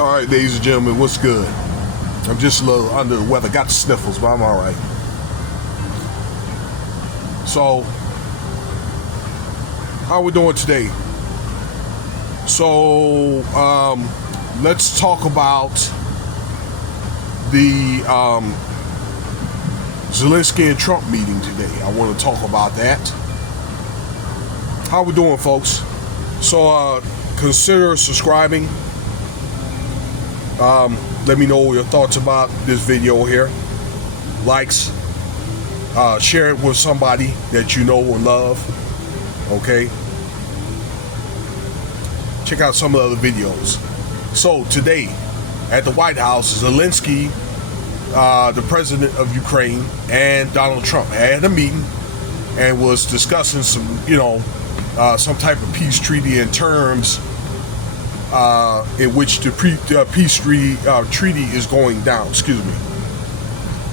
All right, ladies and gentlemen, what's good? I'm just a little under the weather. Got the sniffles, but I'm all right. So, how we doing today? So, let's talk about the Zelensky and Trump meeting today. I want to talk about that. How we doing, folks? So, consider subscribing. Let me know your thoughts about this video here. Likes. Share it with somebody that you know and love. Okay. Check out some of the other videos. So today at the White House, Zelensky, the president of Ukraine, and Donald Trump had a meeting and was discussing some, some type of peace treaty in terms in which the peace treaty is going down. Excuse me.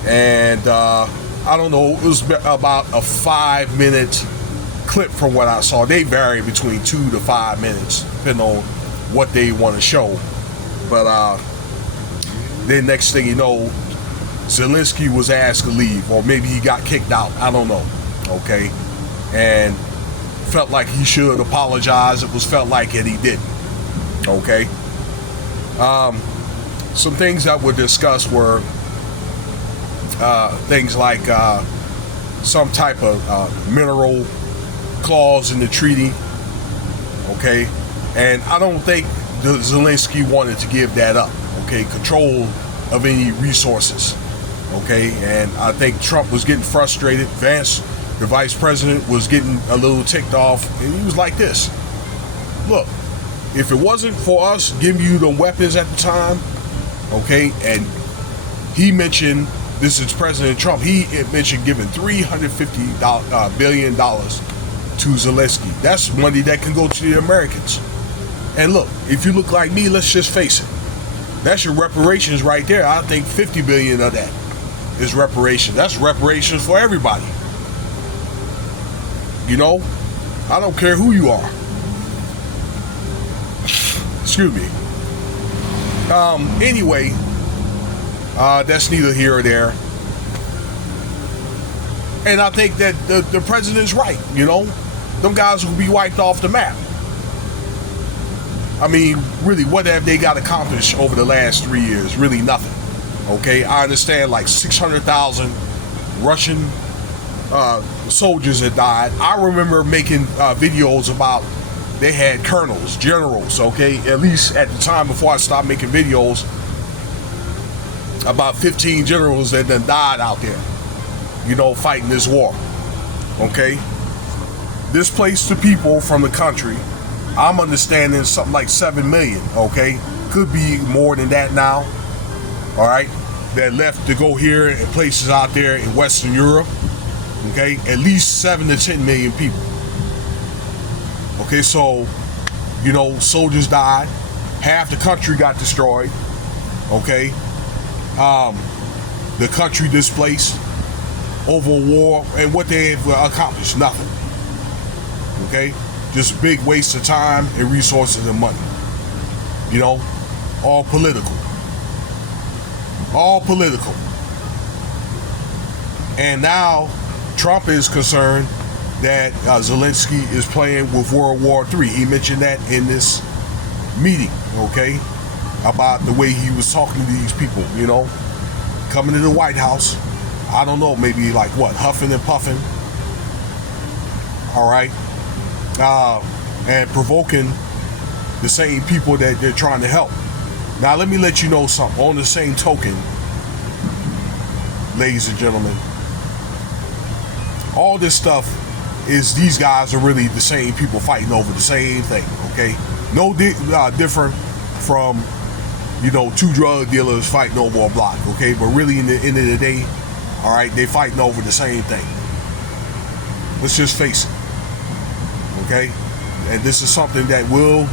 And I don't know. It was about a 5-minute clip from what I saw. They vary between 2 to 5 minutes, depending on what they want to show. But then next thing you know, Zelensky was asked to leave, or maybe he got kicked out. I don't know. Okay, and felt like he should apologize. It was felt like it, he didn't. Okay. Some things that were discussed were things like some type of mineral clause in the treaty. Okay, and I don't think Zelensky wanted to give that up. Okay, control of any resources. Okay, and I think Trump was getting frustrated. Vance, the vice president, was getting a little ticked off, and he was like this: look, if it wasn't for us giving you the weapons at the time, okay, and he mentioned, this is President Trump, he mentioned giving $350 billion to Zelensky. That's money that can go to the Americans. And look, if you look like me, let's just face it, that's your reparations right there. I think 50 billion of that is reparations. That's reparations for everybody. I don't care who you are. Excuse me. Anyway, that's neither here or there. And I think that the president's right. Them guys will be wiped off the map. I mean, really, what have they got accomplished over the last 3 years? Really nothing. Okay, I understand like 600,000 Russian soldiers had died. I remember making videos about, they had colonels, generals, okay, at least at the time before I stopped making videos, about 15 generals that then died out there, fighting this war. Okay, displaced the people from the country, I'm understanding something like 7 million, okay, could be more than that now, all right, that left to go here in places out there in Western Europe. Okay, at least 7 to 10 million people. Okay, so, soldiers died. Half the country got destroyed. Okay, the country displaced over a war, and what they have accomplished, nothing. Okay, just a big waste of time and resources and money. All political. All political. And now Trump is concerned that Zelensky is playing with World War III. He mentioned that in this meeting, okay, about the way he was talking to these people, coming to the White House. I don't know, maybe like what, huffing and puffing, all right, and provoking the same people that they're trying to help. Now, let me let you know something. On the same token, ladies and gentlemen, all this stuff is, these guys are really the same people fighting over the same thing, okay? No different from, two drug dealers fighting over a block, okay? But really, in the end of the day, all right, they fighting over the same thing. Let's just face it, okay? And this is something that will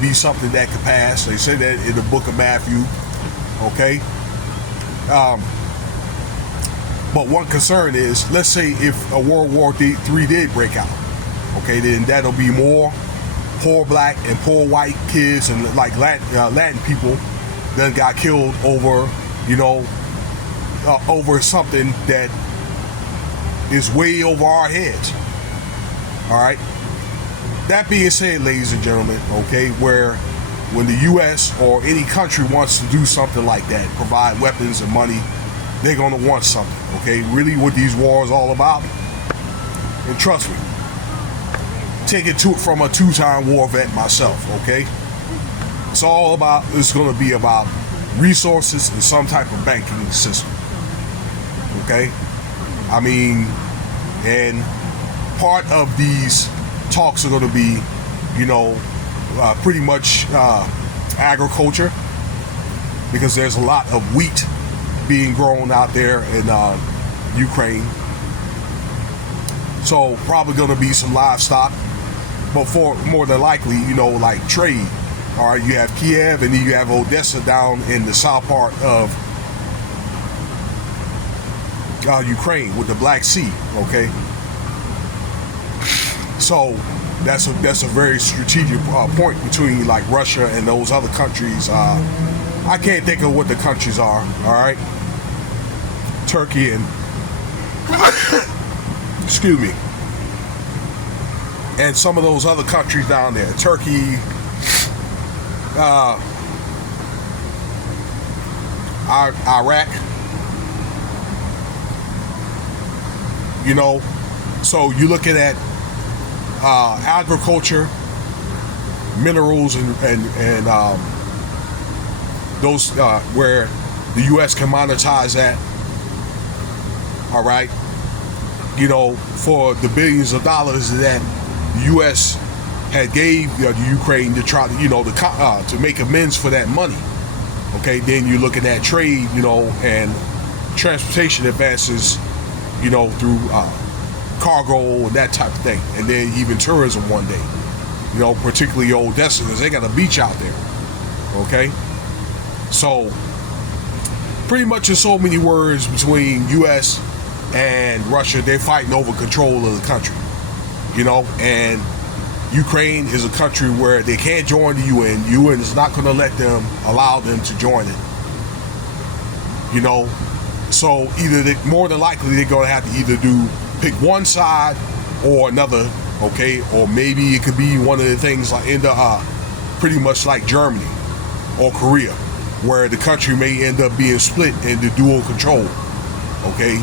be something that can pass. They say that in the book of Matthew, okay? But one concern is, let's say if a World War III did break out, okay, then that'll be more poor black and poor white kids and like Latin people that got killed over, over something that is way over our heads. All right. That being said, ladies and gentlemen, okay, when the U.S. or any country wants to do something like that, provide weapons and money, they're going to want something, okay? Really what these wars all about, and trust me, take it from a 2-time war vet myself, okay? It's going to be about resources and some type of banking system, okay? I mean, and part of these talks are going to be, pretty much agriculture, because there's a lot of wheat being grown out there in Ukraine. So probably going to be some livestock, but for more than likely, like trade. All right, you have Kiev and then you have Odessa down in the south part of Ukraine with the Black Sea. Okay, so that's a very strategic point between like Russia and those other countries. I can't think of what the countries are. All right, Turkey and excuse me, and some of those other countries down there. Turkey, Iraq. So you're looking at agriculture, minerals, and those where the U.S. can monetize that. All right, for the billions of dollars that the U.S. had gave the Ukraine to try to to make amends for that money. Okay, then you're looking at trade, and transportation advances, through cargo and that type of thing, and then even tourism one day, particularly Odessa, because they got a beach out there. Okay, so pretty much in so many words, between U.S. and Russia, they're fighting over control of the country, and Ukraine is a country where they can't join the UN. UN is not going to allow them to join it. So either more than likely they're going to have to either pick one side or another, okay? Or maybe it could be one of the things like pretty much like Germany or Korea, where the country may end up being split into dual control, okay?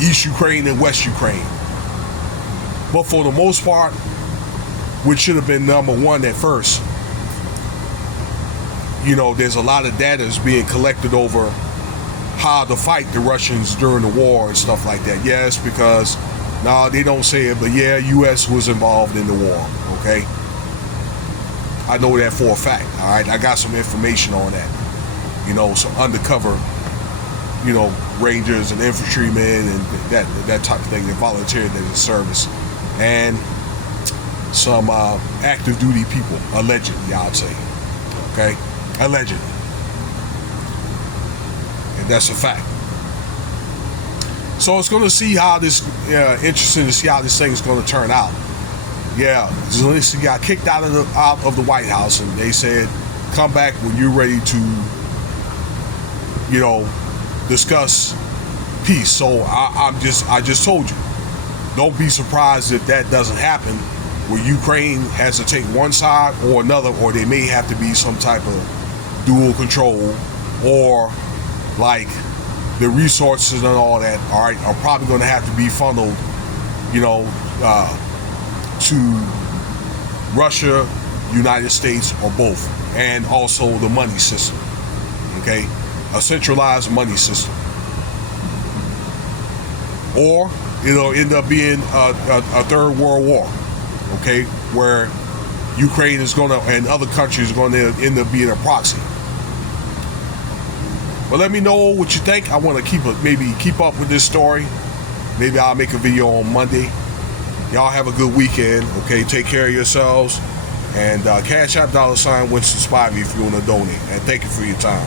East Ukraine and West Ukraine. But for the most part, which should have been number one at first, there's a lot of data is being collected over how to fight the Russians during the war and stuff like that. Yes, because they don't say it, but yeah, U.S. was involved in the war, okay? I know that for a fact, all right? I got some information on that, some undercover, Rangers and infantrymen and that type of thing that volunteered in the service. And some active duty people, allegedly, I'd say, okay? Allegedly. And that's a fact. So it's going to see how this, interesting to see how this thing is going to turn out. Yeah, Zelensky got kicked out of the White House, and they said, come back when you're ready to, discuss peace. So I just told you, don't be surprised if that doesn't happen, where Ukraine has to take one side or another, or they may have to be some type of dual control, or like the resources and all that, all right, are probably going to have to be funneled, to Russia, United States, or both, and also the money system, okay, a centralized money system, or it'll end up being a third world war, okay, where Ukraine is going to, and other countries are going to end up being a proxy. But let me know what you think. I want to maybe keep up with this story. Maybe I'll make a video on Monday. Y'all have a good weekend, okay? Take care of yourselves. And Cash App $Winston Spivey if you want to donate. And thank you for your time.